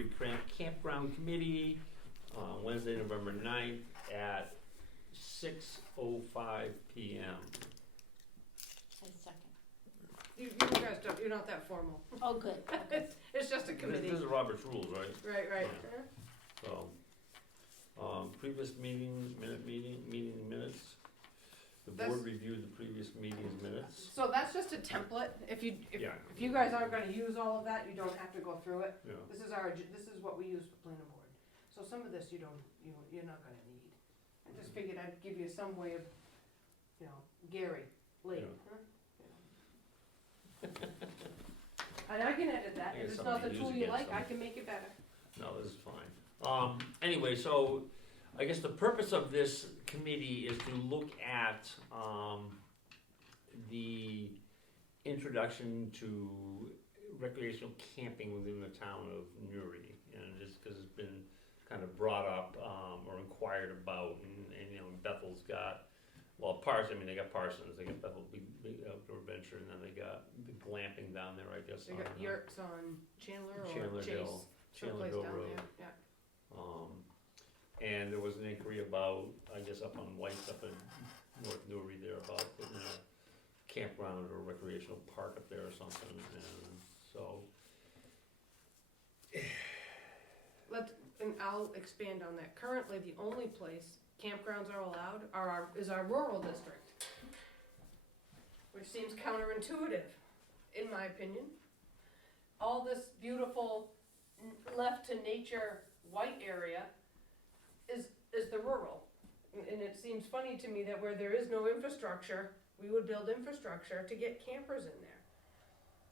Newry Campground Committee, Wednesday, November 9th at 6:05 p.m. I second. You guys don't, you're not that formal. Oh, good. Okay. It's just a committee. This is Robert's rules, right? Right. Yeah. So, previous meeting minutes. The board reviewed the previous meeting's minutes. So that's just a template. If you guys aren't gonna use all of that, you don't have to go through it. Yeah. This is what we use for planning board. So some of this you're not gonna need. I just figured I'd give you some way of, Gary, Lee. Yeah. And I can edit that. I If guess it's not the something to tool use you against like, I them. can make it better. No, this is fine. Anyway, so I guess the purpose of this committee is to look at the introduction to recreational camping within the town of Newry, and just because it's been kind of brought up or inquired about, and Bethel's got, well, they got Parsons, they got Bethel Big Outdoor Venture, and then they got the glamping down there, I guess. So you got yurts on Chandler or Chandler Chase, Hill, Chandler someplace Hill down Road. there. Yeah. And there was an inquiry about, I guess up on White's up in North Newry there, about putting a campground or recreational park up there or something, and so. And I'll expand on that. Currently, the only place campgrounds are allowed is our rural district, which seems counterintuitive, in my opinion. All this beautiful left to nature white area is the rural. And it seems funny to me that where there is no infrastructure, we would build infrastructure to get campers in there.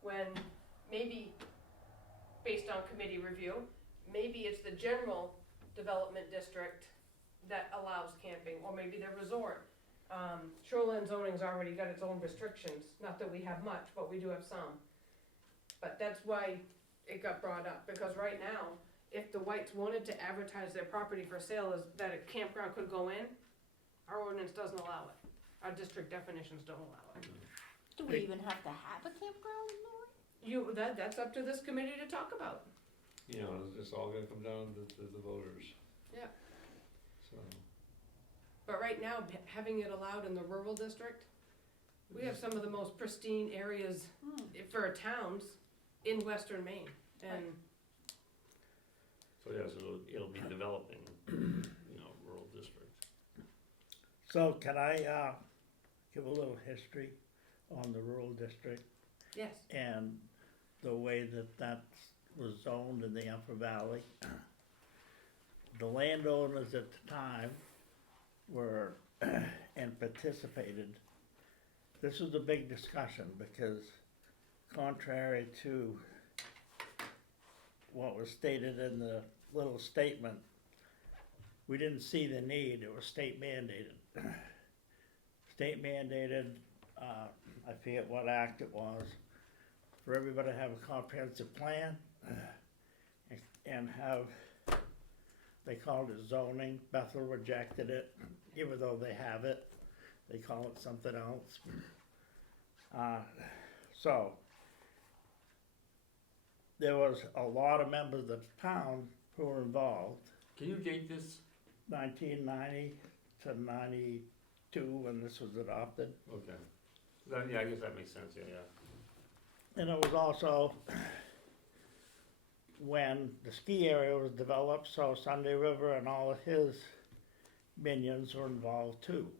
When maybe, based on committee review, maybe it's the general development district that allows camping, or maybe the resort. Shoreline zoning's already got its own restrictions, not that we have much, but we do have some. But that's why it got brought up, because right now, if the Whites wanted to advertise their property for sale as that a campground could go in, our ordinance doesn't allow it. Our district definitions don't allow it. Do we even have to have a campground in Newry? That's up to this committee to talk about. It's all gonna come down to the voters. Yeah. So, But right now, having it allowed in the rural district, we have some of the most pristine areas for towns in western Maine. And so it'll be developing, rural district. So can I give a little history on the rural district yes, and the way that was zoned in the Upper Valley? The landowners at the time were and participated. This was a big discussion because contrary to what was stated in the little statement, we didn't see the need. It was state mandated. State mandated, I forget what act it was, for everybody to have a comprehensive plan and have, they called it zoning. Bethel rejected it, even though they have it. They call it something else. So there was a lot of members of the town who were involved. Can you date this? 1990 to 92 when this was adopted. Okay. I guess that makes sense, yeah. And it was also when the ski area was developed, so Sunday River and all of his minions were involved too.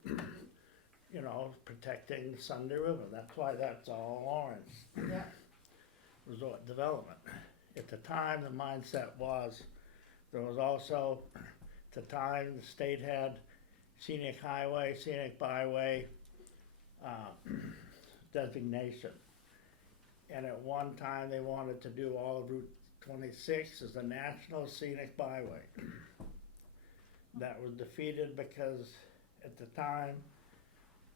Protecting the Sunday River. That's why that's all orange. yeah, Resort development. At the time, the mindset was, there was also, at the time, the state had scenic highway, scenic byway designation. And at one time, they wanted to do all of Route 26 as a national scenic byway. That was defeated because at the time,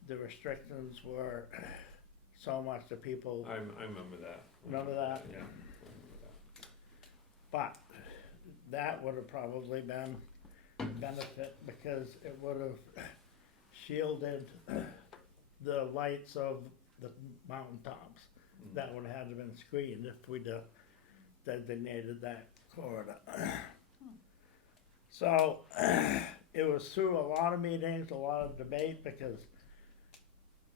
the restrictions were so much that people. I remember that. Remember that? Yeah, I remember that. But that would have probably been a benefit because it would have shielded the lights of the mountaintops. That would have had to been screened if we'd designated that corridor. So, it was through a lot of meetings, a lot of debate, because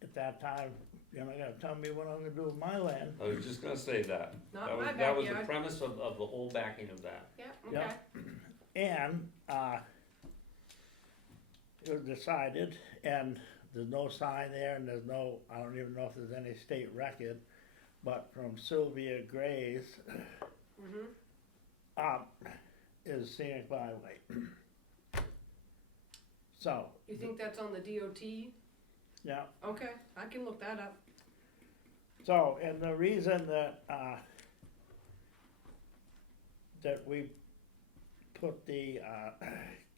at that time, you're not gonna tell me what I'm gonna do with my land. I was just gonna say that. Not That was, my that was the backyard. premise of the whole backing of that. Yeah, Yeah. okay. And, it was decided, and there's no sign there, and there's no, I don't even know if there's any state record, but from Sylvia Gray's, Mm-hmm. is scenic byway. So, You think that's on the DOT? yeah, Okay, I can look that up. so, and the reason that, that we put the,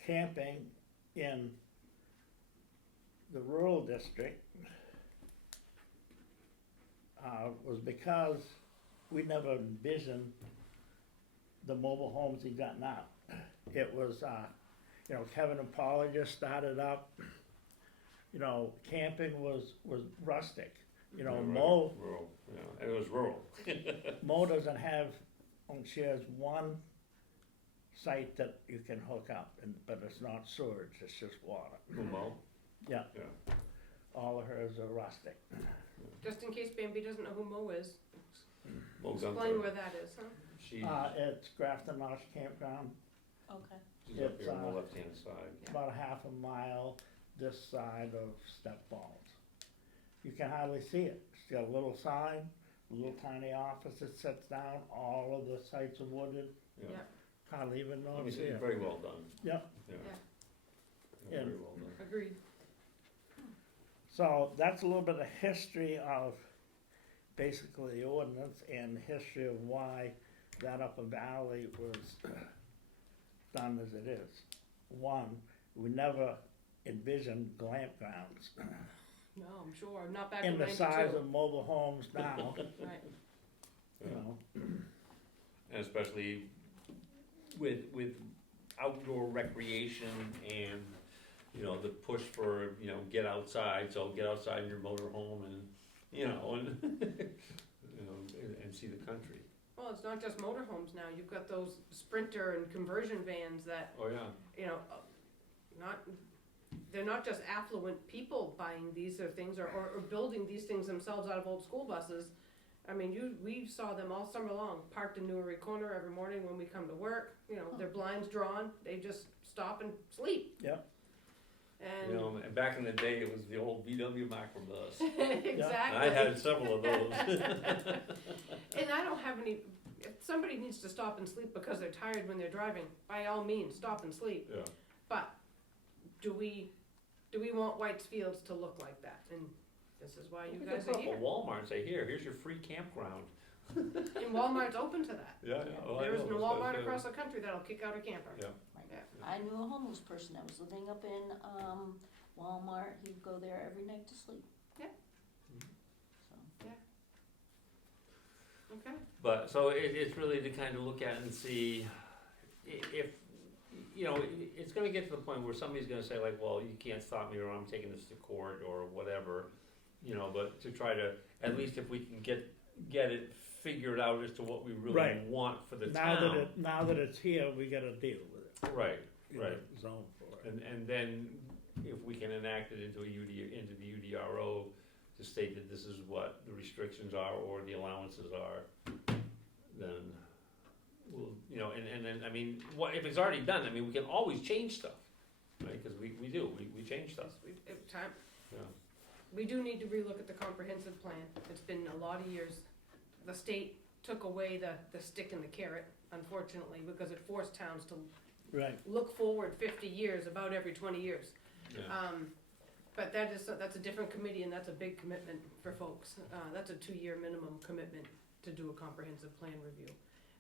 camping in the rural district, was because we never envisioned the mobile homes he got now. It was, you know, Kevin and Paula just started up, you know, camping was rustic. You know, Yeah, right. Mo, Rural, yeah, it was rural. Mo doesn't have, she has one site that you can hook up, but it's not sewage, it's just water. Mo? Yeah. Yeah. All of hers are rustic. Just in case Bambi doesn't know who Mo is, Mo explain Gunther. where that is, huh? She's It's Grafton Notch Campground, Okay. up here on it's, the left-hand side. about a half a mile this side of Step Falls. You can hardly see it. It's got a little sign, a little tiny office that sits down, all of the sites are wooded, Yeah. Yeah. hardly even I mean, notice it's it. very well done. Yeah. Yeah. Yeah. Very well done. Agreed. So that's a little bit of history of basically the ordinance and the history of why that upper valley was done as it is. One, we never envisioned Glampgrounds No, I'm sure, not back in in the size '92. of mobile homes now, Right, you know. And especially with outdoor recreation and, you know, the push for, you know, get outside, so get outside in your motor home and, you know, and, you know, and see the country. well, it's not just motorhomes now, you've got those Sprinter and conversion vans that, Oh, yeah. you know, they're not just affluent people buying these or things, or building these things themselves out of old school buses. I mean, we saw them all summer long, parked in Newry Corner every morning when we come to work, you know, their blinds drawn, they just stop and sleep. Yep. And. You know, and back in the day, it was the old VW microbus. Exactly. I had several of those. And I don't have any, if somebody needs to stop and sleep because they're tired when they're driving, by all means, stop and sleep. Yeah. But do we want White's Fields to look like that? And this is why you We guys could are put here. up a Walmart and say, here's your free campground. And Walmart's open to that. Yeah, yeah. Well, I There isn't a know, Walmart so- across the country that'll kick out a camper. Yeah. Right. Yeah. I knew a homeless person that was living up in, Walmart, he'd go there every night to sleep. Yeah. So, Okay. But, so it's really to kind of look at and see if, you know, it's gonna get to the point where somebody's gonna say like, well, you can't stop me or I'm taking this to court or whatever, you know, but to try to, at least if we can get it figured out as to what we really Right. want for the Now town. now that it's here, we gotta deal with it. Right, You right. know, zone for it. And then if we can enact it into into the UDRO to state that this is what the restrictions are or the allowances are, then we'll, you know, and then, I mean, what, if it's already done, I mean, we can always change stuff, right? Cause we change stuff, Time. yeah. We do need to relook at the comprehensive plan. It's been a lot of years. The state took away the stick and the carrot, unfortunately, because it forced towns to Right, look forward 50 years, about every 20 years. Yeah. But that's a different committee, and that's a big commitment for folks. That's a 2-year minimum commitment to do a comprehensive plan review.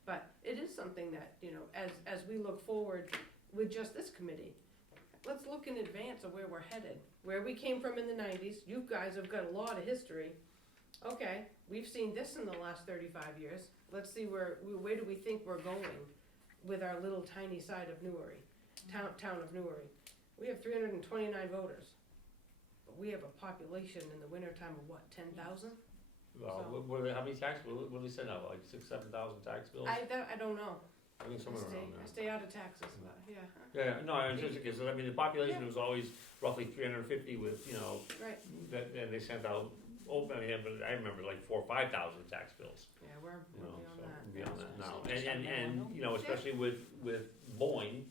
But it is something that, you know, as we look forward with just this committee, let's look in advance of where we're headed. Where we came from in the 90s, you guys have got a lot of history. Okay, we've seen this in the last 35 years. Let's see where do we think we're going with our little tiny side of Newry, town of Newry. We have 329 voters, but we have a population in the wintertime of what, 10,000? What are they, how many tax bills, what do they send out, like 6,000-7,000 tax bills? I don't know. I think somewhere around I there. stay out of taxes, but yeah, Yeah, no, I was just, because, I mean, the population was always roughly 350 with, right, that, and they sent out, but I remember like 4,000 or 5,000 tax bills, yeah, we're beyond so, that. beyond that now. Yeah, so And, especially with Boeing,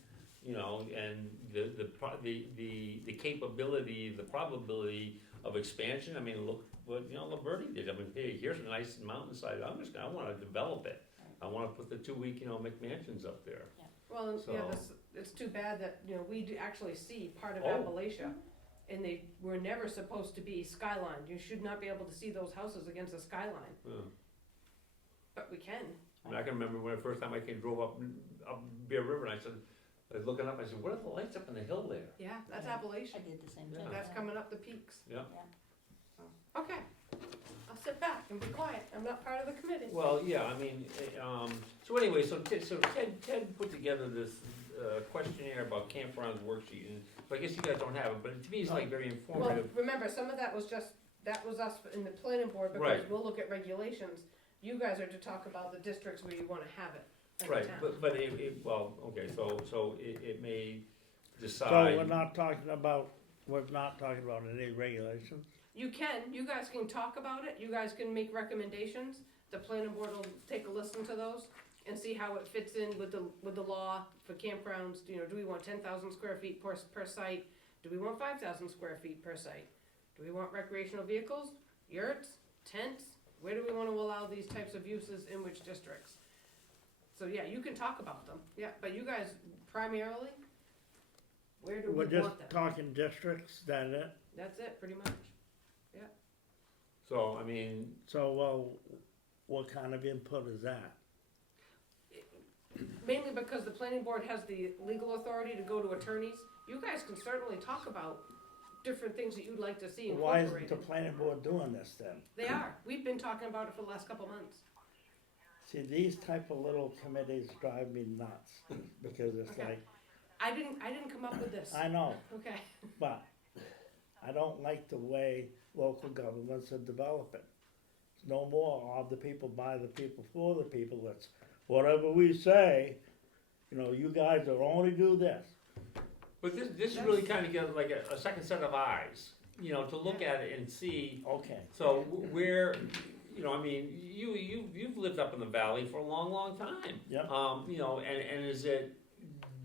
and the capability, the probability of expansion, I mean, look what, Liberty did, I mean, hey, here's a nice mountainside, I wanna develop it. I wanna put the 2-week, McMansions up there. Well, and, yeah, So- it's too bad that, we do actually see part of Oh. Appalachia, and they were never supposed to be skyline. You should not be able to see those houses against the skyline, Yeah. but we can. I mean, I can remember when the first time I drove up Bear River, and I was looking up, I said, what are the lights up on the hill there? Yeah, that's Yeah. I Appalachia. did the same Yeah. thing. That's coming up the peaks. Yeah. So, okay, I'll sit back and be quiet. I'm not part of the committee. Well, yeah, I mean, so anyway, so Ted put together this questionnaire about campgrounds worksheet, and so I guess you guys don't have it, but to me it's like very Well, informative. remember, some of that was us in the planning board, because Right. we'll look at regulations. You guys are to talk about the districts where you wanna have it in the Right, town. but well, okay, so it may So decide. we're not talking about any regulations? You guys can talk about it, you guys can make recommendations, the planning board will take a listen to those and see how it fits in with the law for campgrounds. Do we want 10,000 square feet per site? Do we want 5,000 square feet per site? Do we want recreational vehicles, yurts, tents? Where do we wanna allow these types of uses in which districts? So yeah, you can talk about them, yeah, but you guys primarily, where do we We're want just them? talking districts, that it? That's it, pretty much. So, I mean, So, well, what kind of input is that? Mainly because the planning board has the legal authority to go to attorneys. You guys can certainly talk about different things that you'd like to see Why isn't incorporated. the planning board doing this then? They are, we've been talking about it for the last couple months. See, these type of little committees drive me nuts, because it's Okay. like, I didn't come up with this, I know, okay? but I don't like the way local governments are developing. It's no more of the people, by the people, for the people, it's whatever we say, you guys will only do this. but this is really kind of get like a second set of eyes, to look at it and see. Okay. So where, I mean, you've lived up in the valley for a long time. Yep. And is it,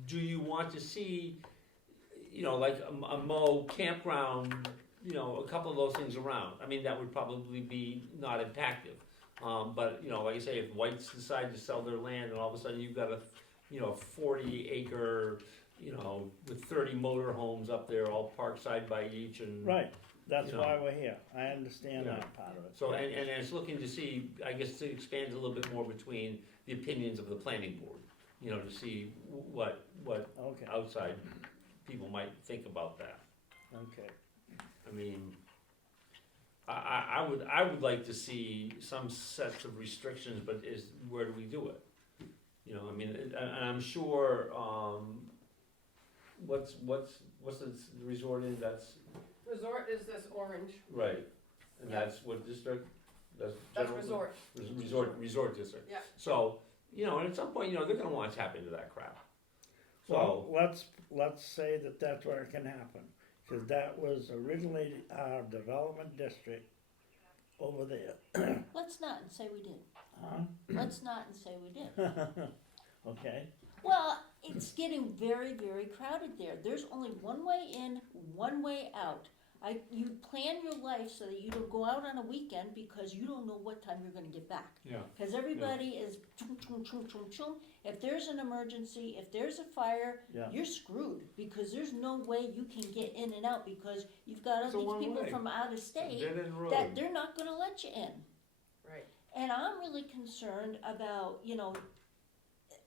do you want to see, like a Mo campground, a couple of those things around? I mean, that would probably be not impactful. But, like I say, if whites decide to sell their land and all of a sudden you've got a 40 acre, with 30 motor homes up there, all parked side by each and. Right, that's You why know. we're here, I understand Yeah. that part of it. So, and it's looking to see, I guess, to expand a little bit more between the opinions of the planning board, to see what Okay, outside people might think about that. okay. I mean, I would like to see some sets of restrictions, but where do we do it? I mean, and I'm sure, what's the resort in, that's, Resort is this orange, right, and Yeah. that's what district? That's that's general- resort. Resort district. Yeah. So, and at some point, they're gonna wanna tap into that crap. Well, So, let's say that that's where it can happen, cause that was originally our development district over there, Let's not and say we did. huh? Let's not and say we did. Okay, Well, it's getting very, very crowded there. There's only one way in, one way out. You plan your life so that you don't go out on a weekend because you don't know what time you're gonna get back. yeah, Cause everybody is chum, chum, chum, chum, chum. If there's an emergency, if there's a fire, yeah, you're screwed because there's no way you can get in and out because you've got It's a all these people one-way. from out of state dead end road. that they're not gonna let you in. Right. And I'm really concerned about,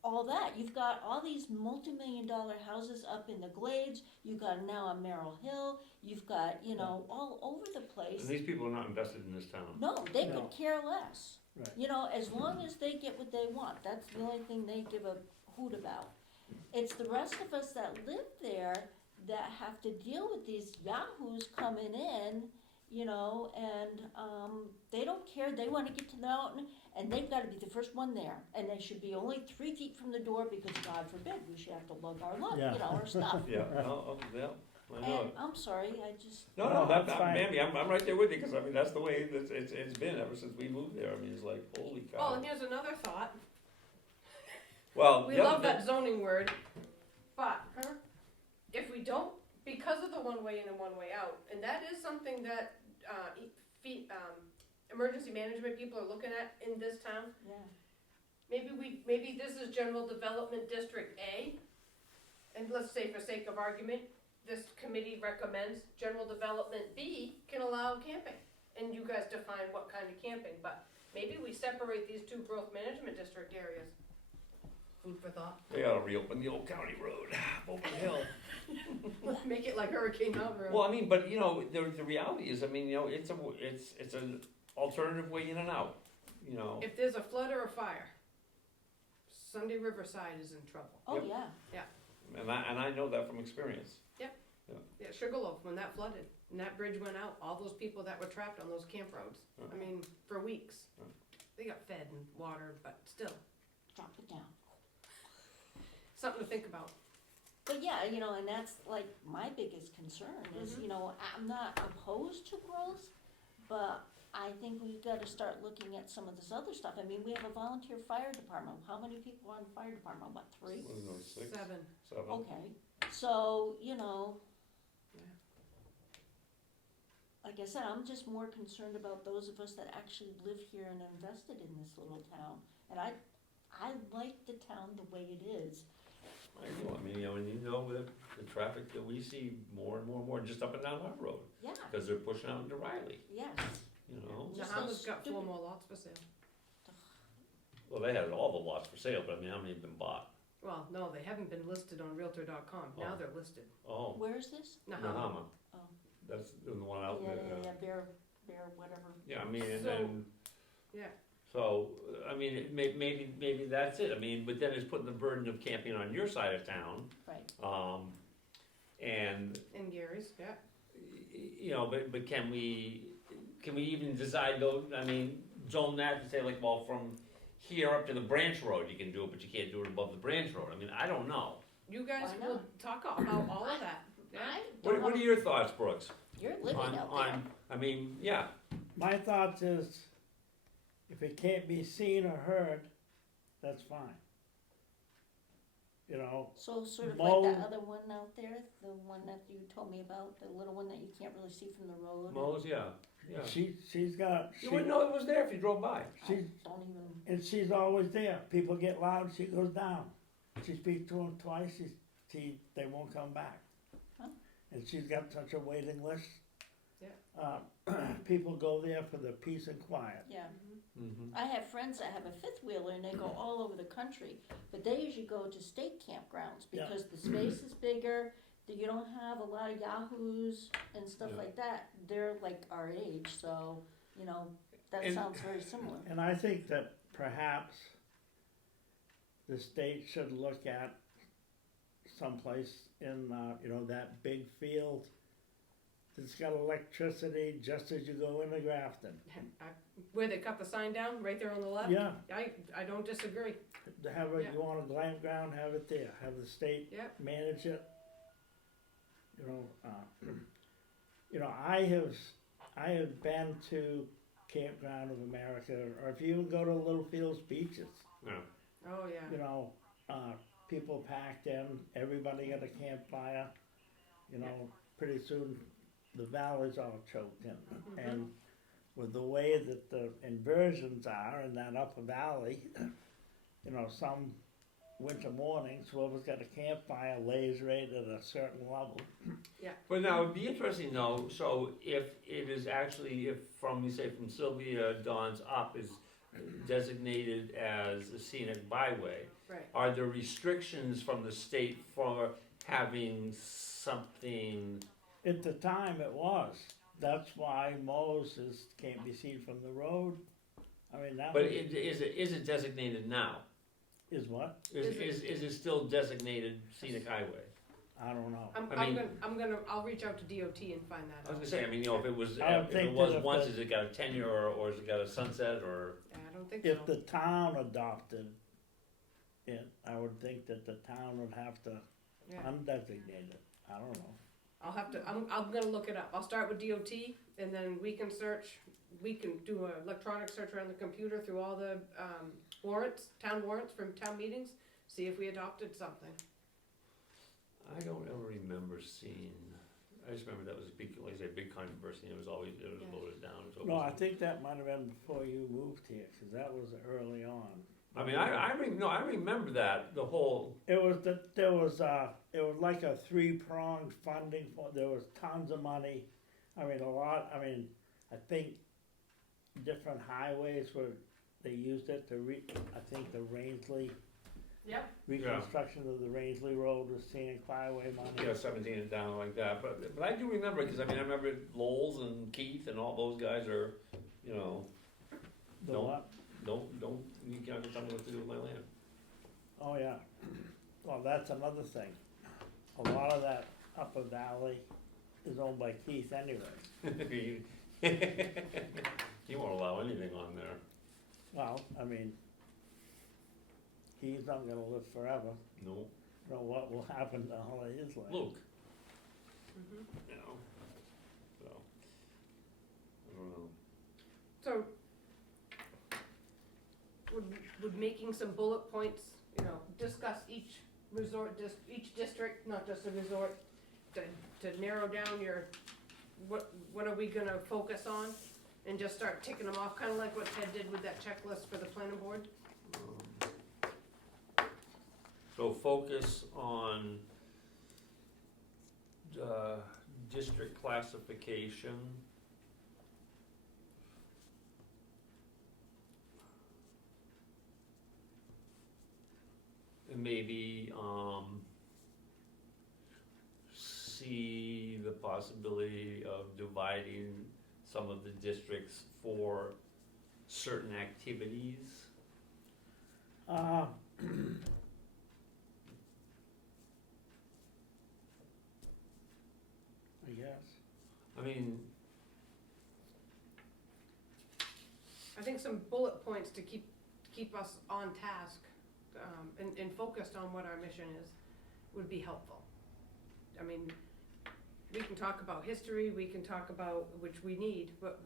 all that. You've got all these multi-million-dollar houses up in the Glades, you've got now on Merrill Hill, you've got, all over the place. And these people are not invested in this town. No, they No. could care less. Right. As long as they get what they want, that's the only thing they give a hoot about. It's the rest of us that live there that have to deal with these yahoos coming in, you know, and, they don't care, they wanna get to the mountain, and they've gotta be the first one there, and they should be only 3 feet from the door, because God forbid, we should have to lug our Yeah. you know, our stuff. Yeah, yeah, I know And it. I'm sorry, I just, No, No, that, that's fine. Mammy, I'm right there with you, cause I mean, that's the way it's been ever since we moved there, I mean, it's like, holy Oh, cow. and here's another thought. Well, We yeah, love that zoning word, but if we don't, because of the one way in and one way out, and that is something that emergency management people are looking at in this town. yeah, Maybe this is General Development District A, and let's say for sake of argument, this committee recommends General Development B can allow camping, and you guys define what kind of camping, but maybe we separate these two growth management district areas. Food for thought. they ought to reopen the old county road over the hill. Make it like Hurricane Mountain Road. Well, I mean, but you know, the reality is, I mean, you know, it's an alternative way in and out, you know. If there's a flood or a fire, Sunday Riverside is in trouble. oh, Yep. yeah, And I know that from experience. Yeah, Sugarloaf, when that flooded, and that bridge went out, all those people that were trapped on those camp roads, I mean, for weeks. Right. They got fed and watered, but still, drop it down. something to think about. But yeah, you know, and that's like my biggest concern is, Mhm. you know, I'm not opposed to growth, but I think we gotta start looking at some of this other stuff. I mean, we have a volunteer fire department. How many people are on the fire department? What, 3? What is it, 6, 7. 7? Okay, so, you know, Yeah. like I said, I'm just more concerned about those of us that actually live here and invested in this little town. And I like the town the way it is. I know, I mean, you know, and you know, with the traffic that we see more and more and more, just up and down our road, Yeah, because they're pushing out into Riley, yes. you know? Just Nahama's those got 4 stupid- more lots for sale. Well, they had all the lots for sale, but I mean, how many have been bought? Well, no, they haven't been listed on Realtor.com, now Oh. they're listed. Oh, Where is this? Nahama. Nahama, Oh, that's the one out yeah, there. yeah, bear, whatever. Yeah, I mean, and So- then. Yeah. So, I mean, maybe that's it, I mean, but then it's putting the burden of camping on your side of town, Right. and, And Gary's, yeah. you know, but can we even decide though, I mean, zone that to say like, well, from here up to the branch road, you can do it, but you can't do it above the branch road, I mean, I don't know. You guys Why will not? talk about all of that, yeah? I What don't are know, your thoughts, Brooks? you're living out there. I mean, yeah, My thoughts is, if it can't be seen or heard, that's fine. You know, So sort of Mo- like that other one out there, the one that you told me about, the little one that you can't really see from the road. Mo's, yeah. she's got, You wouldn't know it was there if you drove by. I she's, don't even, and she's always there. People get loud, she goes down. She speaks to them twice, they won't come back. Huh? And she's got such a waiting list. Yeah. People go there for the peace and quiet. yeah. Mm-hmm. I have friends that have a fifth wheeler and they go all over the country, but they usually go to state campgrounds Yeah. because the space is bigger, that you don't have a lot of yahoos and stuff Yeah. like that. They're like our age, so, you know, that And- sounds very similar. And I think that perhaps the state should look at someplace in, that big field that's got electricity just as you go into Grafton. Where they cut the sign down, right there on the left? Yeah, I don't disagree. to have it, you want a Glampground, have it there, have the state Yep. manage it. I have been to Campground of America, or if you even go to Littlefields beaches, Yeah. Oh, yeah. people packed in, everybody got a campfire, pretty soon the valley's all choked in. Mhm. And with the way that the inversions are in that upper valley, some winter mornings, whoever's got a campfire lays right at a certain level. But now it'd be interesting though, so if it is actually, if from Sylvia Dawn's up is designated as a scenic byway, Right. are there restrictions from the state for having something? At the time it was, that's why Moses can't be seen from the road. I mean, that But was, is it designated now? is what? Is it still designated scenic highway? I don't know. I'll reach out to DOT and find that I was out. gonna say, I mean, you know, if it was, I would if it think was that if once, the- has it got a tenure, or has it got a sunset, or? Yeah, I don't think so. If the town adopted it, I would think that the town would have to Yeah. undesignate it. I don't know. I'll have to, I'm gonna look it up. I'll start with DOT, and then we can do an electronic search around the computer through all the, town warrants from town meetings, see if we adopted something. I don't ever remember seeing, I just remember that was a big, like I say, big controversy, and it was Yeah. voted down, so. it No, I was- think that might have been before you moved here, cause that was early on. I mean, I remember that, the whole, It was it was like a three-pronged funding for, there was tons of money. I I think different highways they used it to I think the Rangeley, Yep. reconstruction of the Rangeley Road was scenic byway money. yeah, 17 and down like that, but I do remember, because I mean, I remember Lowell's and Keith and all those guys are, you know, The Don't- what? you can't tell me what to do with my land. Oh, yeah. Well, that's another thing. A lot of that upper valley is owned by Keith anyway. You won't allow anything on there. Well, I mean, he's not gonna live forever. No, Know what will happen to all of his land. Luke, Mhm. you know, so, I don't know. So, would making some bullet points, discuss each each district, not just a resort, to narrow down what are we gonna focus on? And just start ticking them off, kinda like what Ted did with that checklist for the planning board? So focus on, district classification. And maybe, see the possibility of dividing some of the districts for certain activities. I guess. I mean, I think some bullet points to keep us on task, and focused on what our mission is, would be helpful. I mean, we can talk about history, we can talk about, which we need, but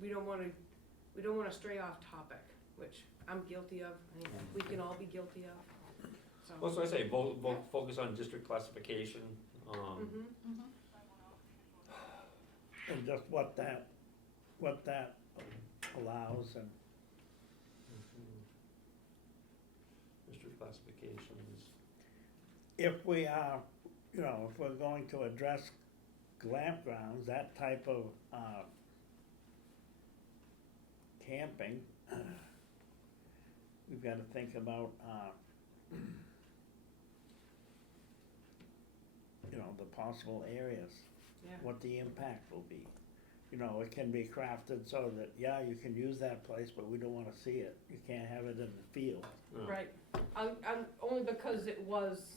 we don't wanna stray off topic, which I'm guilty of, I think we can all be guilty of, so. well, so I say, focus on district classification, Mhm. And just what that allows and, district classifications. if we are, if we're going to address Glampgrounds, that type of, camping, we've gotta think about, the possible areas, Yeah, what the impact will be. It can be crafted so that, yeah, you can use that place, but we don't wanna see it, you can't have it in the field. right, I'm, only because it was,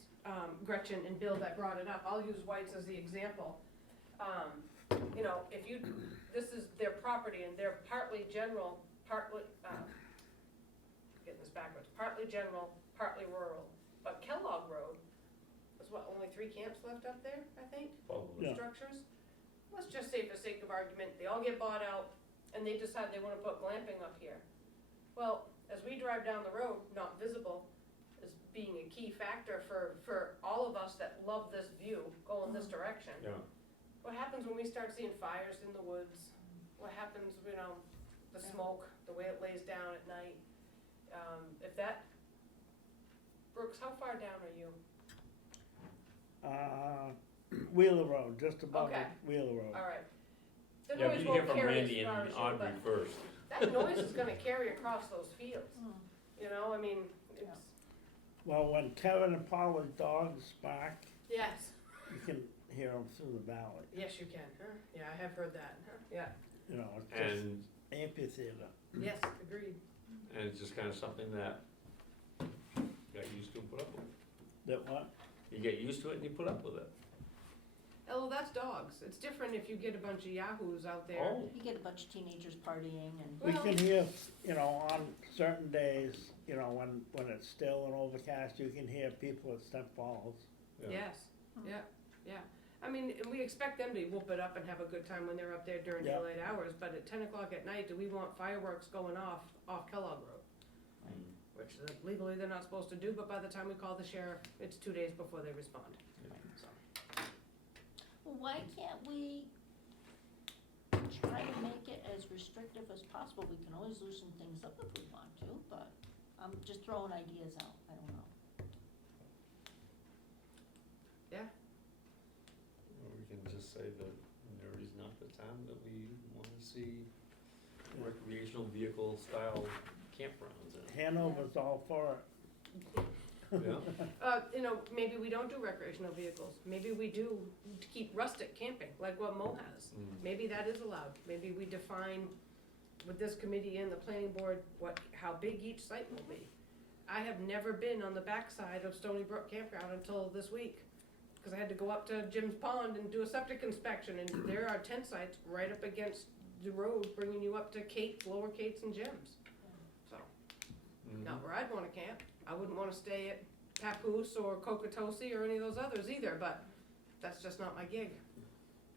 Gretchen and Bill that brought it up, I'll use White's as the example. This is their property and they're partly general, partly, getting this backwards, partly general, partly rural. But Kellogg Road, there's only 3 camps left up there, I think, Probably. Yeah. structures? Let's just say for sake of argument, they all get bought out and they decide they wanna put glamping up here. Well, as we drive down the road, not visible, as being a key factor for all of us that love this view, going this direction. Yeah, What happens when we start seeing fires in the woods? What happens, the smoke, the way it lays down at night? Brooks, how far down are you? Wheeler Road, just above Okay. Wheeler Road. All right. The yeah, but noise you hear won't from carry Randy as far and as you, Audrey but first. that noise is gonna carry across those fields, it's, Well, when Kevin and Paula's dogs bark, yes, you can hear them through the valley. yes you can, huh? Yeah, I have heard that, huh? Yeah, It's just And, amphitheater. yes, agreed. and it's just kind of something that got used to and put up with. That what? You get used to it and you put up with it. Oh, that's dogs. It's different if you get a bunch of yahoos out there. Oh, You get a bunch of teenagers partying and, We Well- can hear, you know, on certain days, you know, when it's still and overcast, you can hear people at Step Falls. yeah. Yes, yeah, yeah. I mean, and we expect them to whoop it up and have a good time when they're up there during Yeah. daylight hours, but at 10 o'clock at night, do we want fireworks going off Kellogg Road? Mm. Which legally they're not supposed to do, but by the time we call the sheriff, it's 2 days before they respond. So, well, why can't we try to make it as restrictive as possible? We can always loosen things up if we want to, but I'm just throwing ideas out, I don't know. Or we can just say that Newry's not the town that we wanna see recreational vehicle style campgrounds in. Hanover's all for it. Yeah, you know, maybe we don't do recreational vehicles. Maybe we do keep rustic camping, like what Mo has. Mm. Maybe that is allowed. Maybe we define with this committee and the planning board how big each site will be. I have never been on the backside of Stony Brook Campground until this week, because I had to go up to Jim's Pond and do a septic inspection, and there are tent sites right up against the road, bringing you up to Kate, Lower Kate's and Jim's. So, Mhm. not where I'd wanna camp. I wouldn't wanna stay at Papoose or Kokatosi or any of those others either, but that's just not my gig.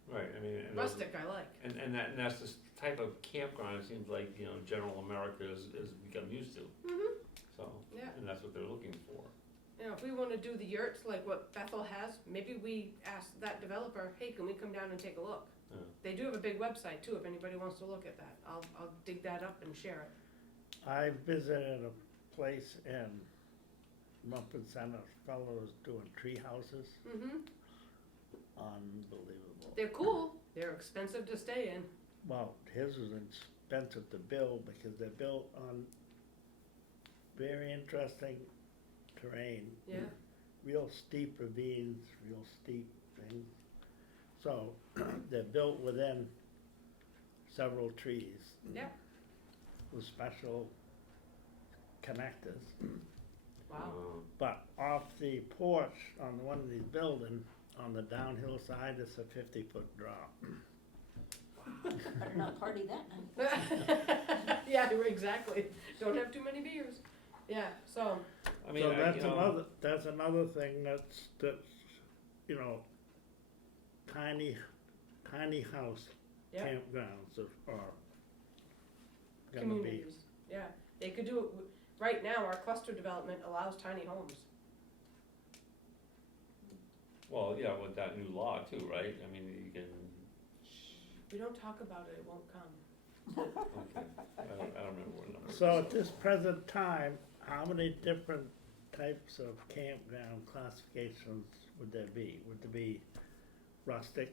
Right, I mean, and those- Rustic I like. and that's the type of campground it seems like, you know, general America has become used to, Mm-hmm. so, Yeah. and that's what they're looking for. You know, if we wanna do the yurts like what Bethel has, maybe we ask that developer, hey, can we come down and take a look? Yeah. They do have a big website too, if anybody wants to look at that. I'll dig that up and share it. I visited a place in Mumpin Center, fellow was doing tree houses, Mm-hmm. unbelievable. They're cool. They're expensive to stay in. Well, his was expensive to build because they're built on very interesting terrain. Yeah. Real steep ravines, real steep things. So they're built within several trees Yeah. with special connectors. Wow. But off the porch on one of these buildings, on the downhill side, it's a 50-foot drop. Better not party that night. Yeah, exactly. Don't have too many beers. Yeah, so, I mean, So I- that's you know, another thing that's, you know, tiny house yeah, campgrounds are gonna be. communities. Yeah, they could do it, right now, our cluster development allows tiny homes. well, yeah, with that new law too, right? I mean, you can, If we don't talk about it, it won't come. okay, I don't remember what number. So at this present time, how many different types of campground classifications would there be? Would there be rustic,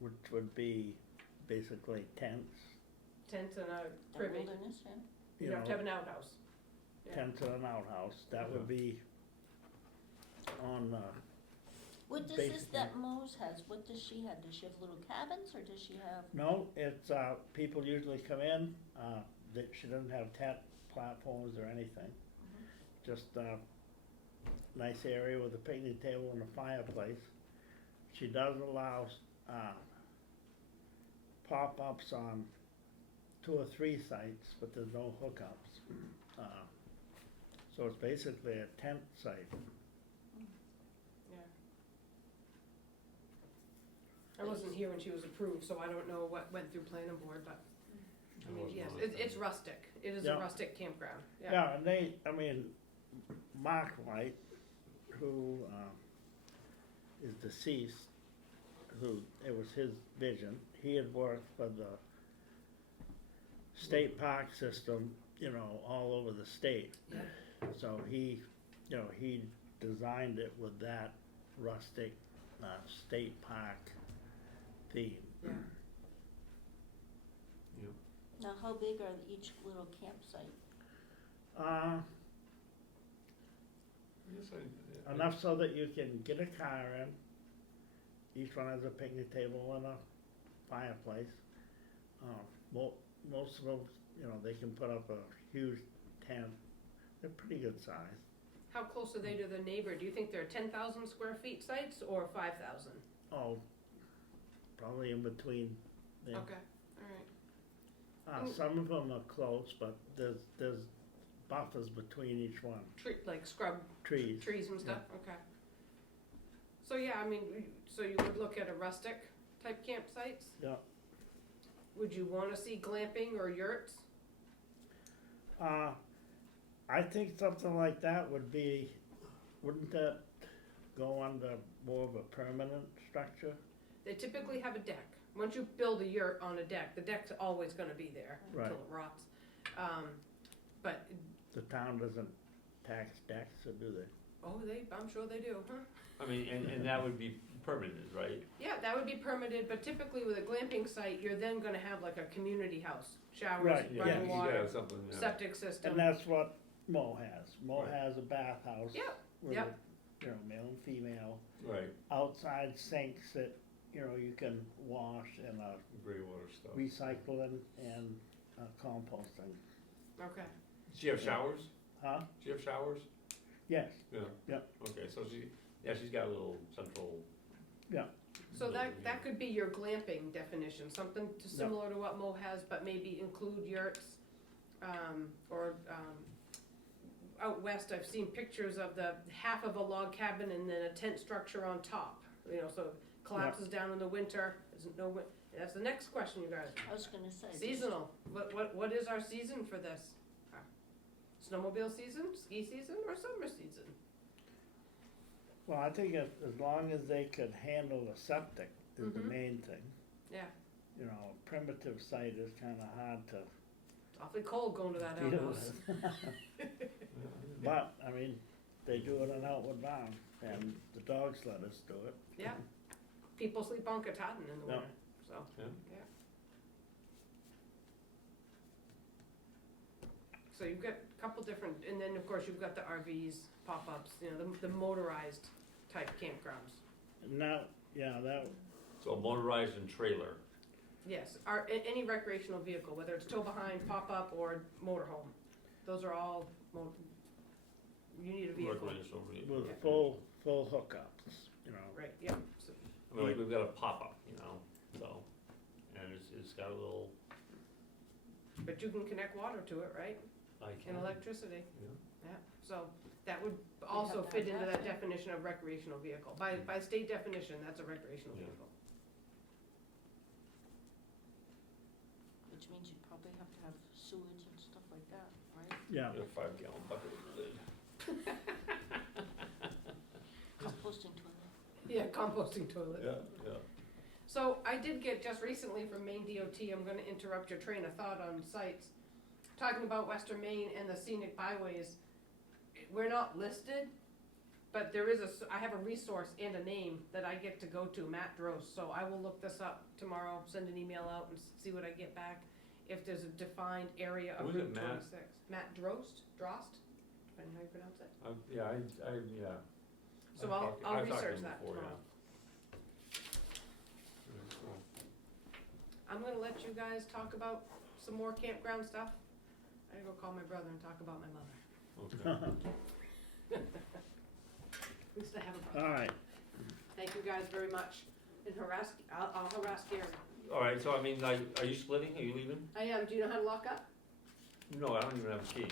which would be basically tents, Tents and a The privy. wilderness, yeah. You you have to know, have an outhouse. Yeah. tents and an outhouse, that would be on, What does this Basically. that Mo's has, what does she have? Does she have little cabins or does she have? no, it's, people usually come in, that she doesn't have tent platforms or anything. Just a nice area with a picnic table and a fireplace. She does allow, pop-ups on 2 or 3 sites, but there's no hookups. So it's basically a tent site. Yeah. I wasn't here when she was approved, so I don't know what went through planning board, but, I mean, wasn't yes, on it's rustic. It is a Yeah. rustic campground, yeah. Yeah, and they, I mean, Mark White, who, is deceased, it was his vision, he had worked for the state park system, you know, all over the state. Yeah. So he, you know, he designed it with that rustic, state park theme. Yeah. Now, how big are each little campsite? Yes, I- Enough so that you can get a car in. Each one has a picnic table and a fireplace. Most of them, you know, they can put up a huge tent they're pretty good size. How close are they to the neighbor? Do you think they're 10,000 square feet sites or 5,000? Oh, probably in between there. Okay, all right. Some of them are close, but there's buffers between each one, Like scrub trees. trees and stuff, okay. So yeah, I mean, so you would look at a rustic type campsites? Yeah. Would you wanna see glamping or yurts? I think something like that wouldn't that go under more of a permanent structure? They typically have a deck. Once you build a yurt on a deck, the deck's always gonna be there Right. until it rots. But, The town doesn't tax decks, or do they? I'm sure they do, huh? I mean, and that would be permitted, right? Yeah, that would be permitted, but typically with a glamping site, you're then gonna have like a community house, showers, Right, yeah. running You water, gotta have something, yeah. septic system. And that's what Mo has. Mo Right. has a bathhouse. Yep, With yep. male and female, Right, outside sinks that, you can wash and gray water stuff. recycling and composting. Okay, Does she have showers? Huh? Does she have showers? Yes, Yeah. Yep. Okay, so she's got a little central. so building, yeah. that could be your glamping definition, something similar to what Mo has, but maybe include yurts. Out west, I've seen pictures of the half of a log cabin and then a tent structure on top, so it collapses down in the winter, there's no, that's the next question, you guys. I was gonna say. Seasonal, what is our season for this? Snowmobile season, ski season, or summer season? well, I think as long as they could handle the septic is the Mhm. main thing. Yeah, A primitive site is kinda hard to it's awfully cold going to that deal outhouse. with. But, they do it in Outward Bound, and the dogs let us do it. Yeah, people sleep on Katahdin in the Yeah. winter, so, Yeah. yeah. So you've got a couple different, and then of course you've got the RVs, pop-ups, the motorized type campgrounds. Now, that, So motorized and trailer. Yes, any recreational vehicle, whether it's tow behind, pop-up, or motorhome, those are all, you need a vehicle. Recreational vehicle. with full hookups, Right, yeah, so, I mean, like, we've got a pop-up, so, and it's got a little, but you can connect water to it, right, I and can. electricity, Yeah. yeah, so that would also have fit that, into that yeah. definition of recreational vehicle, by state definition, that's a recreational Yeah. vehicle. Which means you'd probably have to have sewage and stuff like that, right? yeah. A 5-gallon bucket with a lid. Composting toilet. Yeah, composting toilet. Yeah. So I did get just recently from Maine DOT, I'm gonna interrupt your train of thought on sites, talking about Western Maine and the scenic byways. We're not listed, but there is I have a resource and a name that I get to go to, Matt Drost, so I will look this up tomorrow, send an email out and see what I get back. If there's a defined area of Who is it, Route Matt? 26. Matt Drost, depending how you pronounce it. Yeah. So I've I'll talked to research him that before, tomorrow. Yeah, cool. I'm gonna let you guys talk about some more campground stuff. I gotta go call my brother and talk about my mother. Okay. At least I have a brother. All right, Thank you guys very much. And I'll harass Gary. All right, so I mean, like, are you splitting? Are you leaving? I am, do you know how to lock up? No, I don't even have a key, You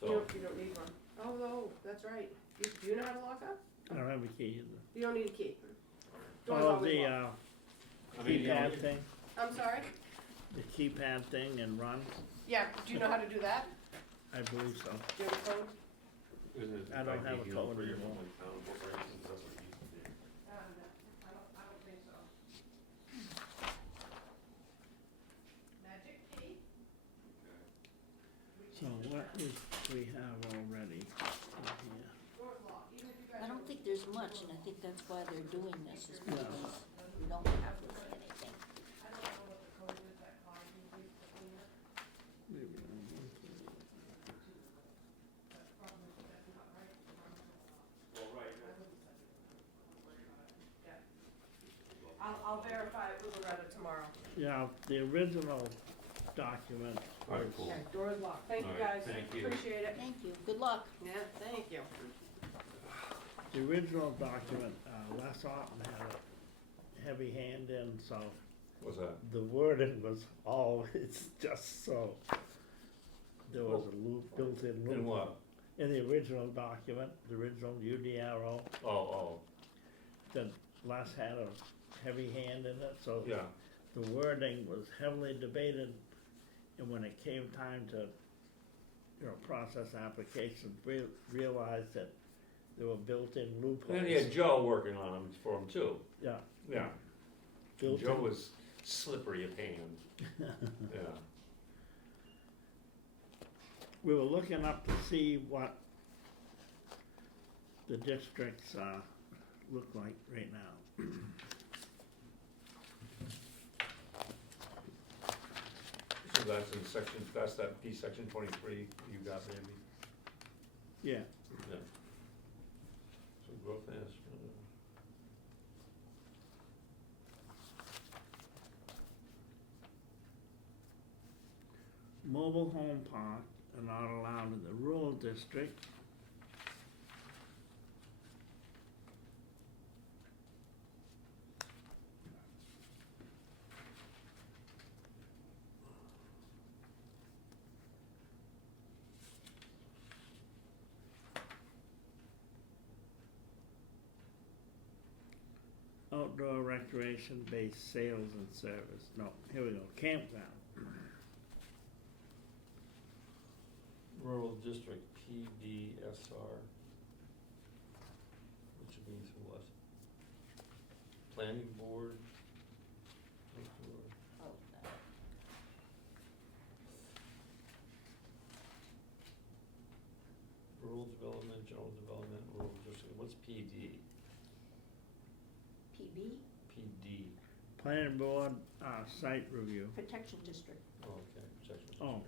so. don't need one. Oh, no, that's right. Do you know how to lock up? I don't have a key either. You don't need a key. Door's Oh, always the, locked. I mean, you know, keypad thing, I'm sorry? the keypad thing and run, Yeah, do you know how to do that? I believe so. Do you have a code? isn't it I don't like have a making code for your anymore. own town corporations? That's what it used to be. I don't think so. Magic key? So what is, we have already here? Door's locked, even if you guys. I don't think there's much, and I think that's why they're doing this, is because we don't have really anything. I don't know what the code is that Clyde uses to clean it. Maybe, That's probably, that's not right. Well, right. Yeah. I'll verify it with Loretta tomorrow. Yeah, the original document. All right, cool. Okay, door is locked. Thank you All right, guys. thank you. Appreciate it. Thank you, good luck. luck. Yeah, thank you. The original document, Les Otten had a heavy hand in, so What's that? the wording was always just so. There was a loop, built-in loop. In what? In the original document, the original UDRO, Oh, that Les had a heavy hand in it, so yeah, the wording was heavily debated. And when it came time to, process applications, realized that there were built-in loopholes. and he had Joe working on them for him too, Yeah, yeah. built-in. Joe was slippery of hand, yeah. We were looking up to see what the districts, look like right now. So that's in section, that's that P section 23 you got, Randy? Yeah, Yeah. So growth has. mobile home park are not allowed in the rural district. Outdoor recreation-based sales and service, no, here we go, campground. Rural district, PDSR. Which means what? Planning board? Oh, that. Rural development, general development, rural district, what's PD? PB, PD, Planning board, site review. Protection District. oh, okay, protection district. Oh.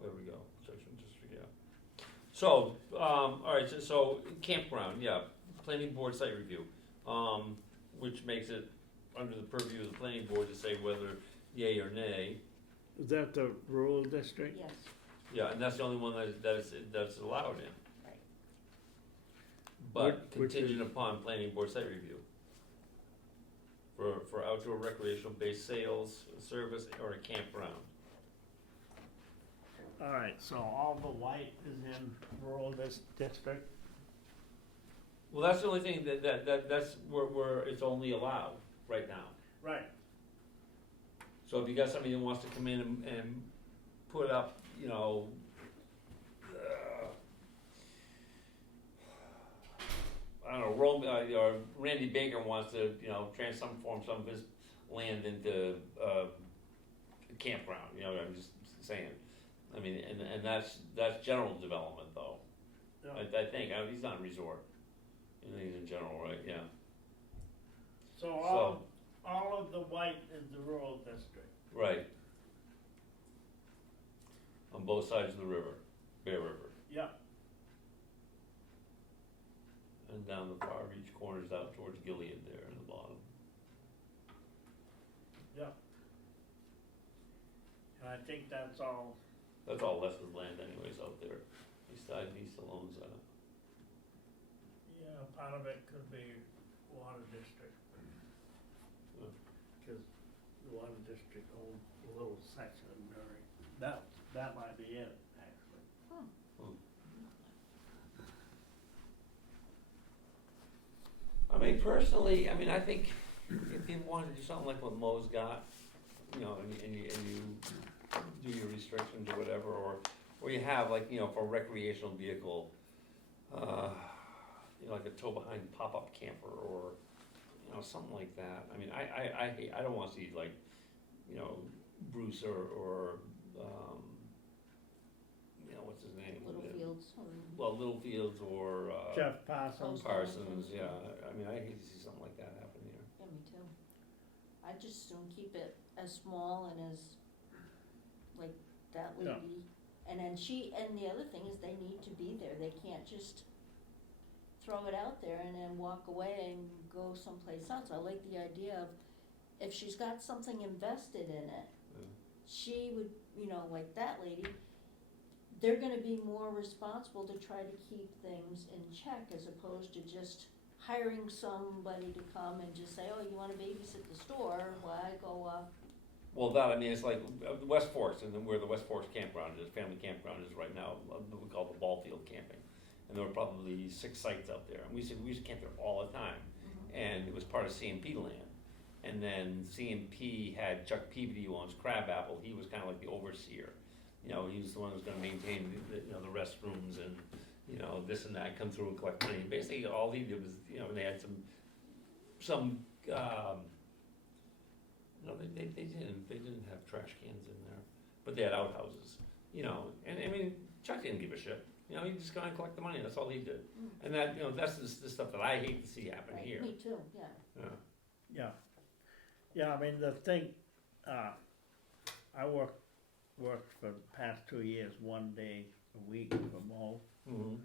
There we go, protection district, yeah. So, all right, so campground, yeah, planning board site review, which makes it under the purview of the planning board to say whether yay or nay. Is that the rural district? Yes, Yeah, and that's the only one that's allowed in. right. But Which contingent is- upon planning board site review. For outdoor recreational based sales, service, or a campground. Alright, so all the white is in rural district? Well, that's the only thing that's where it's only allowed right now. Right. So if you got somebody that wants to come in and put up, I don't know, or Randy Baker wants to, transform some of his land into a campground, I'm just saying. I mean, and that's general development though, Yeah. I think, he's not resort, he's in general, right, yeah. So So, all of the white is the rural district? right. On both sides of the river, Bear River. Yeah. And down the far reach corners out towards Gilead there in the bottom. Yeah. And I think that's all. That's all Les's land anyways out there. He still owns that. Yeah, part of it could be water district. Yeah. Cause the water district owns a little section of Newry. That might be it, actually. I mean, personally, I think if you wanted to do something like what Mo's got, and you do your restrictions or whatever, or you have like, for a recreational vehicle, like a tow behind pop-up camper or, something like that. I don't wanna see like, Bruce or, what's his name? Littlefields. Well, Littlefields or, Jeff Parsons. Parsons, yeah, I hate to see something like that happen here. Yeah, me too. I just don't keep it as small and as, like, that Yeah. lady. And then and the other thing is they need to be there, they can't just throw it out there and then walk away and go someplace else. I like the idea of, if she's got something invested in it, she would, you know, like that lady, they're gonna be more responsible to try to keep things in check as opposed to just hiring somebody to come and just say, oh, you wanna babysit the store, why go off? Well, that, I mean, it's like West Forest, and then where the West Forest campground is, family campground is right now, we call the ball field camping. And there were probably 6 sites out there, and we used to camp there all the time. And it was part of CMP land. And then CMP had Chuck Peavy, who owns Crabapple, he was kinda like the overseer. You know, he was the one who was gonna maintain the restrooms and, you know, this and that, come through and collect money. Basically, all he did was, you know, they had some, no, they didn't have trash cans in there, but they had outhouses, you know, and I mean, Chuck didn't give a shit. You know, he just go and collect the money, that's all he did. And that, you know, that's the stuff that I hate to see happen Right, here. me too, yeah. Yeah. Yeah, yeah, I mean, the thing, I worked for the past 2 years, 1 day a week for Mo. Mm-hmm.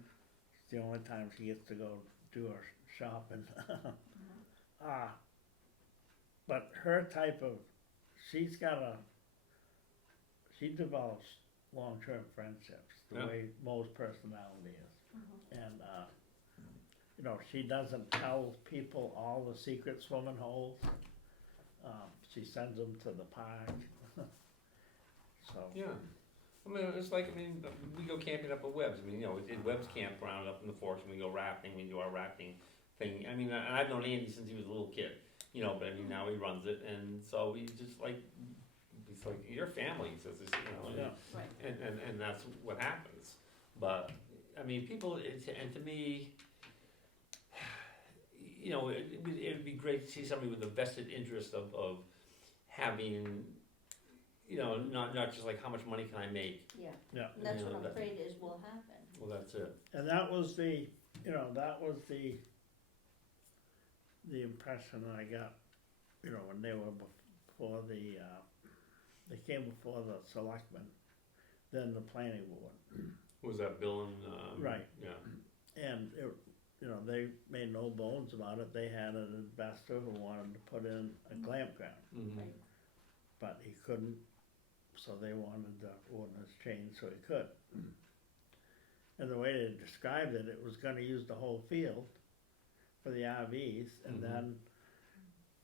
It's the only time she gets to go do her shopping. But her type of, she develops long-term friendships, the Yeah. way Mo's personality is. And, you know, she doesn't tell people all the secret swimming holes. She sends them to the park. So, Yeah. I mean, it's like, we go camping up at Webb's. I mean, you know, we did Webb's campground up in the forest, and we go rafting, we do our rafting thing. I mean, and I've known Andy since he was a little kid, you know, but I mean, now he runs it, and so we just like, it's like, your family, he says, you know, yeah. Right. and that's what happens. But, I mean, people, and to me, you know, it'd be great to see somebody with a vested interest of having, you know, not just like, how much money can I make? Yeah, Yeah. and that's You know, what I'm that- afraid is will happen. Well, that's it. And that was the impression I got, you know, when they were before they came before the selectmen, then the planning board. Was that Bill and, Right. Yeah. And, you know, they made no bones about it, they had an investor who wanted to put in a glampground, Mm-hmm. Right. but he couldn't, so they wanted the ordinance changed so he could. And the way they described it, it was gonna use the whole field for the RVs, and Mhm. then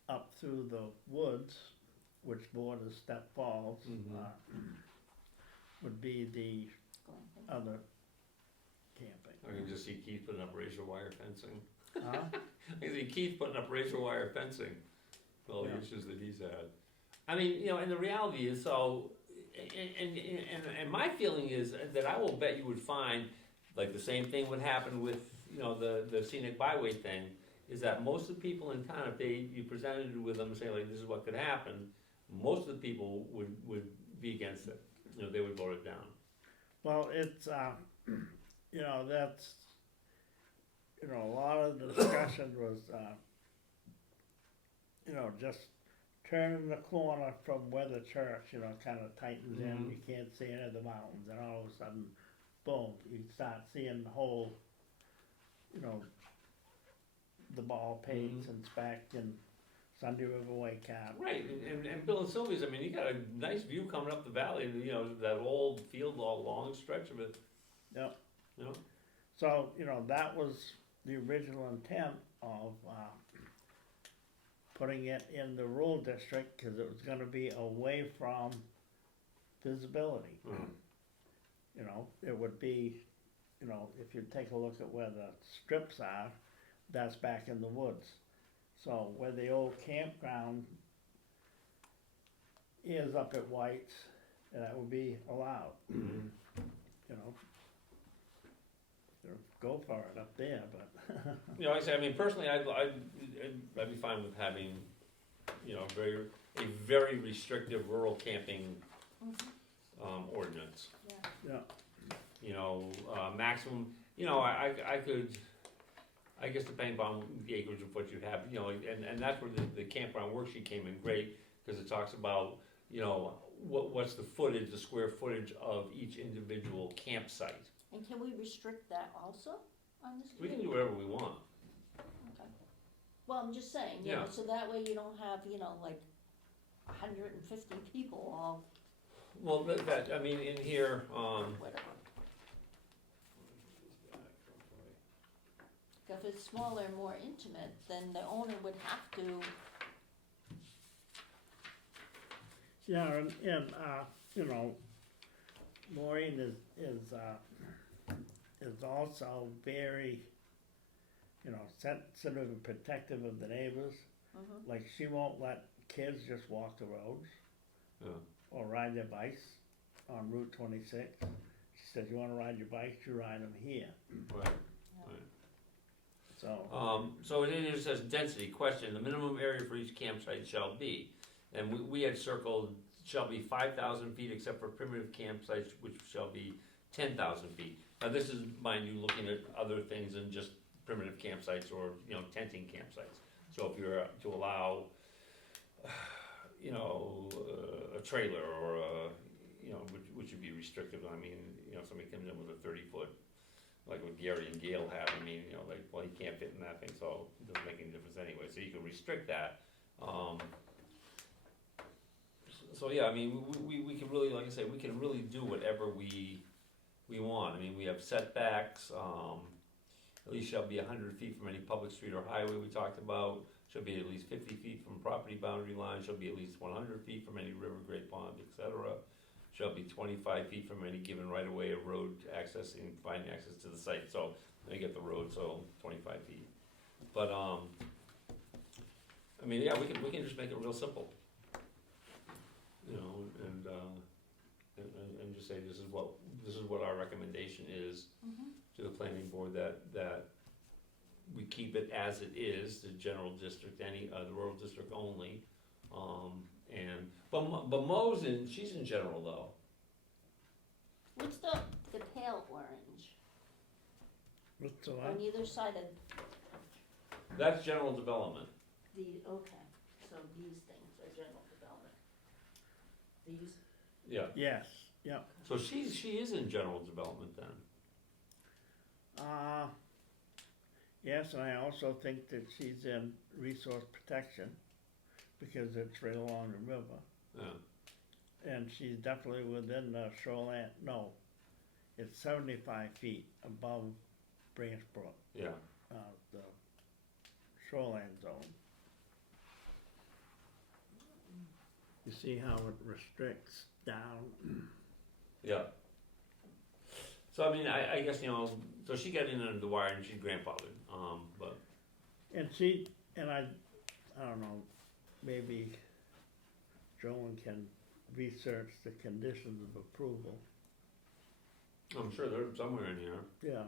up through the woods, which borders Step Falls, Mhm. would be the Glamping. other camping. I can just see Keith putting up razor wire fencing. Huh? I can see Keith putting up razor wire fencing, with all the Yeah. issues that he's had. I mean, you know, and the reality is, so, and my feeling is that I will bet you would find, like, the same thing would happen with, you know, the scenic byway thing, is that most of the people in town, if you presented with them and say, like, this is what could happen, most of the people would be against it. You know, they would vote it down. Well, it's, you know, that's, you know, a lot of the discussion was, you know, just turning the corner from where the church, you know, kinda tightens in, Mhm. you can't see any of the mountains, and all of a sudden, boom, you start seeing the whole, you know, the ball pates and spec and Sunday River Way Cap. Right, and Bill and Sylvia's, I mean, you got a nice view coming up the valley, you know, that old field, all long stretch of it. Yep. You know? So, you know, that was the original intent of, putting it in the rural district, cause it was gonna be away from visibility. You know, it would be, you know, if you take a look at where the strips are, that's back in the woods. So where the old campground is up at White's, that would be allowed, Mhm. you know. Go for it up there, but, You know, like I say, I mean, personally, I'd be fine with having, you know, a very restrictive rural camping, ordinance. yeah, You know, maximum, you know, I could, I guess depending upon the acreage of what you have, you know, and that's where the campground worksheet came in great, cause it talks about, you know, what's the footage, the square footage of each individual campsite. And can we restrict that also on this? We can do committee? whatever we want. Okay. Well, I'm just saying, you know, Yeah. so that way you don't have, you know, like 150 people all Well, I mean, in here, whatever. If it's smaller and more intimate, then the owner would have to, Yeah, and, you know, Maureen is also very, you know, sensitive and protective of the neighbors. mhm, Like, she won't let kids just walk the roads yeah. or ride their bikes on Route 26. She says, you wanna ride your bikes, you ride them here, Right. so. So it says density, question, the minimum area for each campsite shall be, and we had circled, shall be 5,000 feet except for primitive campsites, which shall be 10,000 feet. Now, this is, mind you, looking at other things than just primitive campsites or, you know, tenting campsites. So if you're to allow, you know, a trailer or a, you know, which would be restrictive, I mean, you know, somebody comes in with a 30-foot, like what Gary and Gail have, I mean, you know, like, well, he can't fit in that thing, so it doesn't make any difference anyway, so you can restrict that. So yeah, I mean, we can really, like I say, we can really do whatever we want. I mean, we have setbacks, at least shall be 100 feet from any public street or highway we talked about, shall be at least 50 feet from property boundary line, shall be at least 100 feet from any river, great pond, etc. Shall be 25 feet from any given right-of-way or road accessing, finding access to the site. So, they get the road, so 25 feet. But, I mean, yeah, we can just make it real simple. You know, and just say this is what our recommendation is mhm. to the planning board, that we keep it as it is, the general district, the rural district only. But Mo's she's in general though. What's the pale orange What's the on what? either side of That's general development. okay, so these things are general development. These, Yeah. Yes, yeah. So she is in general development then. Yes, and I also think that she's in resource protection because it's right along the river. Yeah. And she's definitely within the shoreline, no, it's 75 feet above Branch Brook, Yeah. the shoreline zone. You see how it restricts down? Yeah. So I mean, I guess, you know, so she got in under the wire and she's grandfathered, but. And I don't know, maybe Joan can research the conditions of approval. I'm sure they're somewhere in here. Yeah,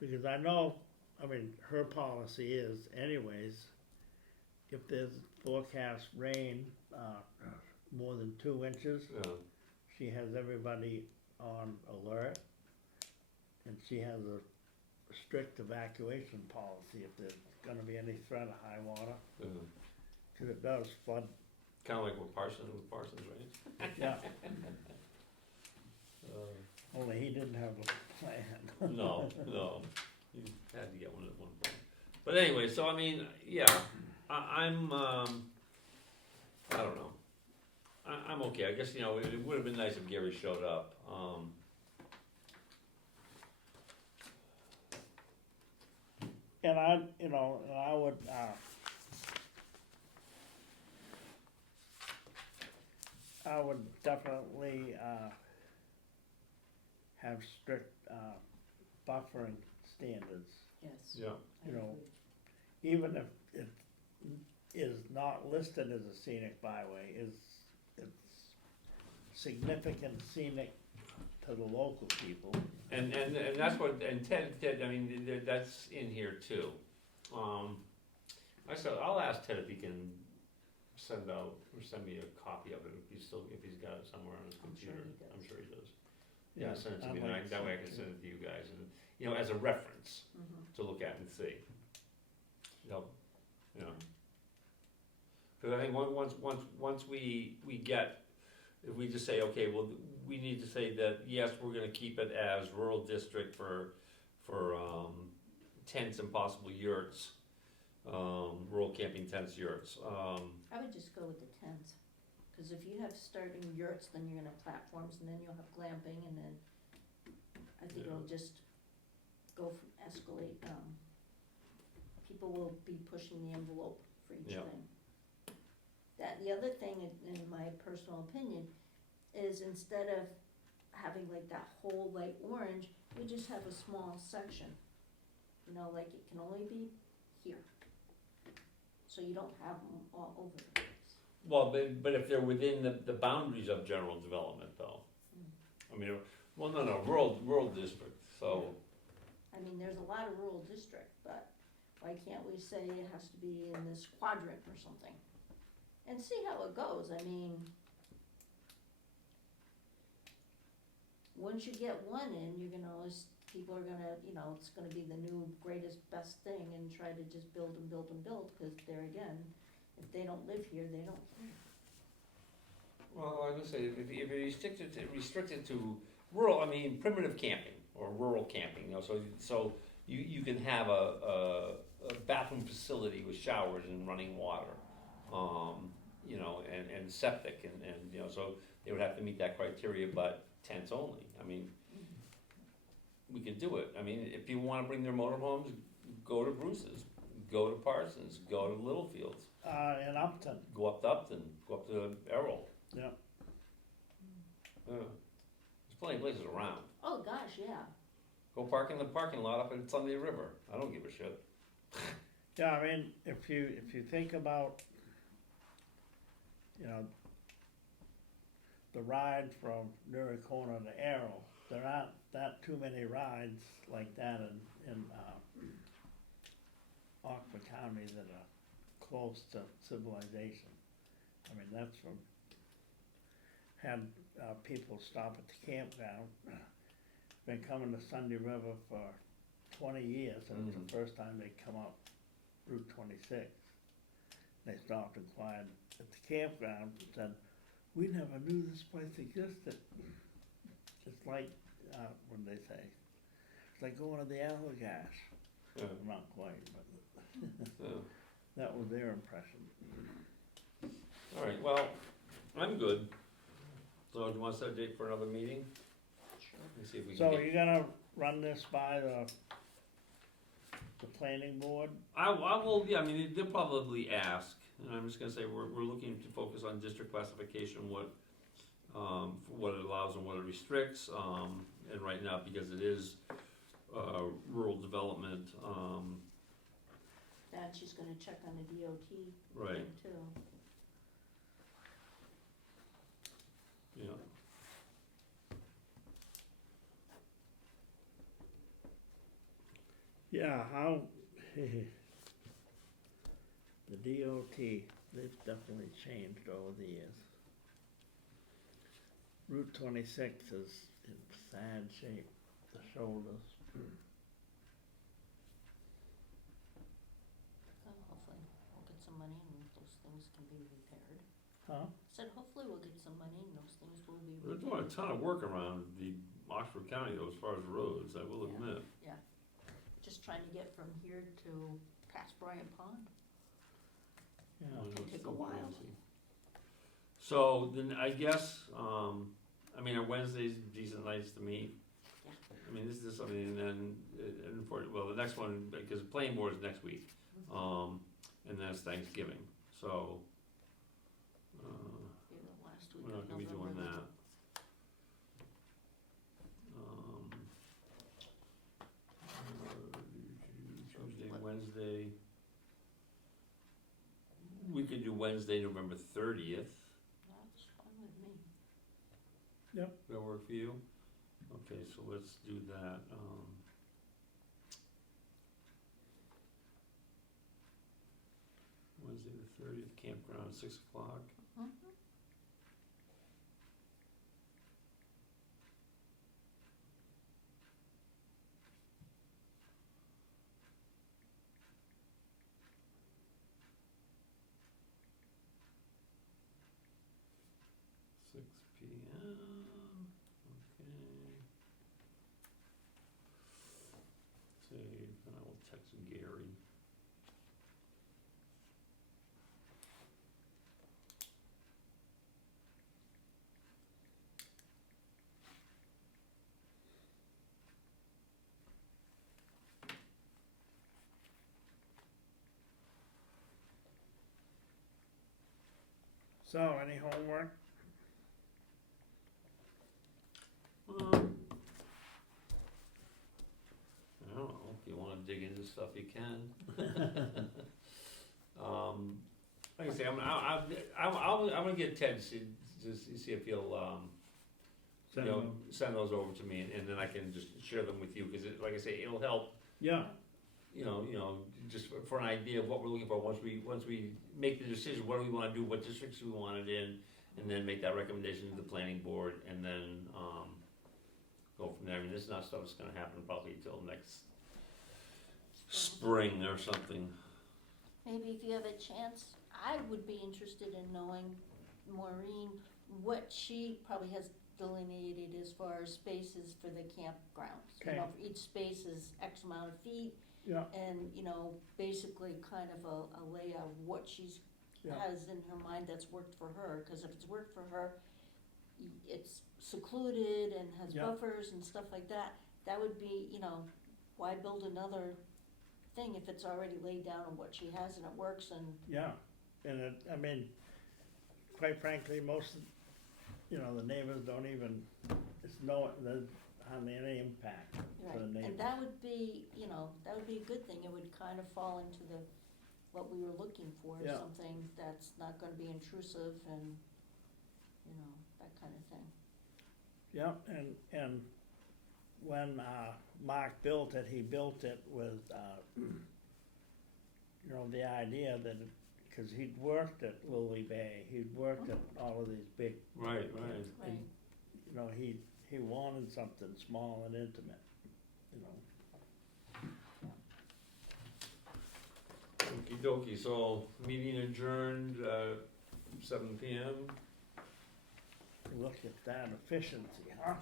because I know, I mean, her policy is anyways, if there's forecast rain, more than 2 inches, Yeah. she has everybody on alert. And she has a strict evacuation policy if there's gonna be any threat of high water, Yeah. cause it does flood. Kind of like with Parsons, right? Yeah. Only he didn't have a plan. No, you had to get one at one point. But anyway, so I mean, yeah, I'm, I don't know. I'm okay. I guess, you know, it would have been nice if Gary showed up. And I would, definitely, have strict, buffering standards. yes. Yeah. I You know, agree. even if it is not listed as a scenic byway, it's significant scenic to the local people. And that's what, and Ted, I mean, that's in here too. I'll ask Ted if he can send me a copy of it, if he's got it somewhere on his I'm sure computer. he does. I'm sure he does. Yeah, send it to I'd me, like to that way I see can it. send it to you guys, and, you know, as a reference Mhm. to look at and see. Help, you know. Cause I think once we get, if we just say, okay, well, we need to say that, yes, we're gonna keep it as rural district for tents and possible yurts, rural camping tents, yurts, I would just go with the tents, Cause if you have starting yurts, then you're gonna have platforms, and then you'll have glamping, and then I think it'll just go from escalate, people will be pushing the envelope for each Yeah. thing. That, the other thing, in my personal opinion, is instead of having like that whole light orange, we just have a small section. You know, like it can only be here. So you don't have them all over the place. Well, but if they're within the boundaries of general development though. I mean, well, no, rural district, so, I mean, there's a lot of rural district, but why can't we say it has to be in this quadrant or something? And see how it goes, I mean, once you get one in, you're gonna always, people are gonna, you know, it's gonna be the new greatest, best thing and try to just build and build and build, cause there again, if they don't live here, they don't care. well, like I say, if you restrict it to rural, I mean, primitive camping or rural camping, you know, so you can have a bathroom facility with showers and running water, you know, and septic and, you know, so they would have to meet that criteria, but tents only, I mean, we could do it, I mean, if people wanna bring their motorhomes, go to Bruce's, go to Parsons, go to Littlefields, In Upton, go up to Upton, go up to Errol. yeah. Yeah. There's plenty of places around. Oh, gosh, yeah. Go park in the parking lot up at Sunday River. I don't give a shit. Yeah, I mean, if you think about, you know, the ride from Newry Corner to Arrow, there aren't that too many rides like that in Oxford County that are close to civilization. I mean, that's from, had people stop at the campground, been coming to Sunday River for 20 years, and it's the first time they come up Route 26. They stopped and inquired at the campground and said, "We never knew this place existed." It's like, what do they say? It's like going to the Allagash. Yeah. Not quite, but Yeah. that was their impression. All right. Well, I'm good. So, do you want to set a date for another meeting? Sure. Let me see if we So can you're gonna run this by the planning board? I will. Yeah. I mean, they'll probably ask, and I'm just gonna say we're looking to focus on district classification, what it allows and what it restricts, and right now because it is rural development. And she's gonna check on the DOT Right. thing too. Yeah. Yeah, how, the DOT, they've definitely changed over the years. Route 26 is in sad shape, the shoulders. So hopefully we'll get some money and those things can be repaired. Huh? Said hopefully we'll get some money and those things will be They're repaired. doing a ton of work around the Oxford County though, as far as roads. I will Yeah. admit. Just trying to get from here to past Bryant Pond. Yeah. It's take a so while. crazy. So then I guess, I mean, are Wednesdays decent nights to meet? Yeah. I mean, this is something, and then, well, the next one, because the planning board is next week, and then it's Thanksgiving, so, Be the last week we're of not gonna be doing November. that. Tuesday, Wednesday. We could do Wednesday, November 30th. That's fine with me. That work for you? Okay, so let's do that. Wednesday the 30th, campground, 6 o'clock. Mhm. PM, okay. Save, and I will text Gary. So, any homework? I don't know, if you wanna dig into stuff, you can. Like I say, I'm gonna get Ted to see if he'll, Send you know, them. send those over to me, and then I can just share them with you, cause like I say, it'll help, Yeah, you know, just for an idea of what we're looking for, once we make the decision, what do we wanna do, what districts we want it in, and then make that recommendation to the planning board, and then, go from there. I mean, this is not stuff that's gonna happen probably till next spring or something. Maybe if you have a chance, I would be interested in knowing, Maureen, what she probably has delineated as far as spaces for the campgrounds. You Okay. know, for each space is X amount of feet, yeah, and, you know, basically kind of a layout of what she's Yeah. has in her mind that's worked for her, cause if it's worked for her, it's secluded and has Yeah. buffers and stuff like that, that would be, you know, why build another thing if it's already laid down on what she has and it works and, yeah. And it, I mean, quite frankly, most, you know, the neighbors don't even, it's no, there's hardly any impact right, for the neighbors. and that would be, you know, that would be a good thing, it would kind of fall into the, what we were looking for, Yeah. something that's not gonna be intrusive and, you know, that kind of thing. Yeah, and when, Mark built it, he built it with, you know, the idea that, cause he'd worked at Lily Bay, he'd worked at all of these big, Right, Right, you know, he wanted something small and intimate, you know. Okey dokey, so meeting adjourned, 7 PM. Look at that efficiency, huh?